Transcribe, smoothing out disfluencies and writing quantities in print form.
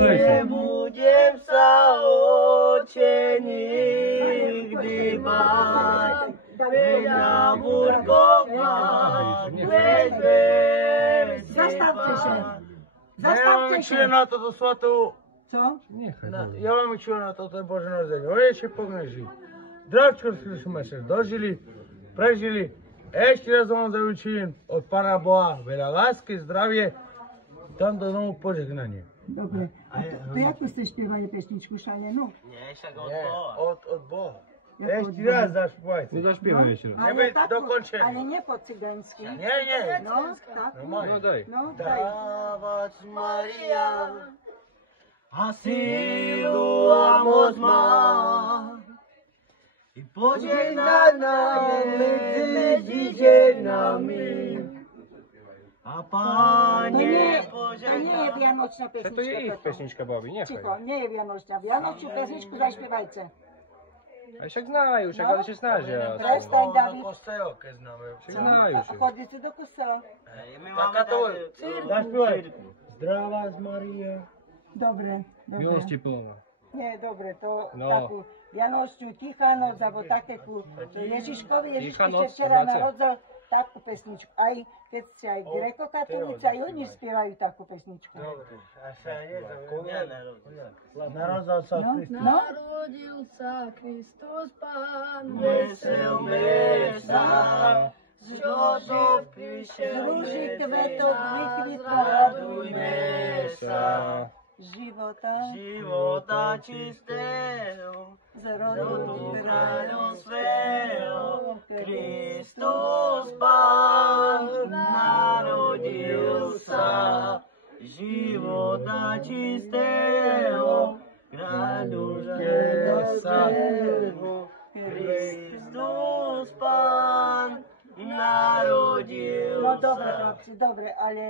Nebudem sa oče nikdy báť, veď na búrkoch ma Zastavte się. Ja Zastavte vám się. čujem na toto svatú, Co? ja vám čujem na toto Bože narodenie. Oreši pogneži. Zdravčko sme sa dožili, prežili. Ešte raz vám zaručujem od Pána Boha veľa lásky, zdravie, tam do domu požehnanie. Dobre. A to jaku ste śpiewali pieśniczku szaloną? Nie, od Boha. Jak od Ešte Boha? raz zaśpiewajte. No zaśpiewaj jeszcze raz. Nie być dokończenia. Ale nie po cygańsku. Nie, nie. No, tak. Normalnie. No daj. No, daj. Dawać Maria, a silu a moc ma. I pożegnana między dzieciętami. A Panie To nie jest wianoczna To je pieśniczka. ich pesnička, babi, nechaj. Cicho, nie jest wianoczna. Wianoczną pieśniczku zaśpiewajcie. A však znajú, však ale się snažia. Przestań, do Dawid. kostoła, keď znamy. Však znajú A się. chodzicie do kościoła? Taka to zaśpiewaj. Zdrowaś Maria. Dobre, dobre. Miłości pełna. Nie, dobre, to No. taku Vianočnú Tichá noc, alebo takéku Ježiškovi, Tichá Ježiško noc, sa včera znáte? narodil takú pesničku. Aj keď ste aj grekokatolíci, aj oni spievajú takú pesničku. A sa narodil sa No, Kristus. no, Narodil sa Kristus Pán. Veselme sa, čo píše, z rúží kvetov vykvitla radujme sa, života čistého, z rodu kráľovského, Kristus Pán narodil sa, života čistého, kráľovského, Kristus Pán narodil No sa. dobre, chlapci, dobre, ale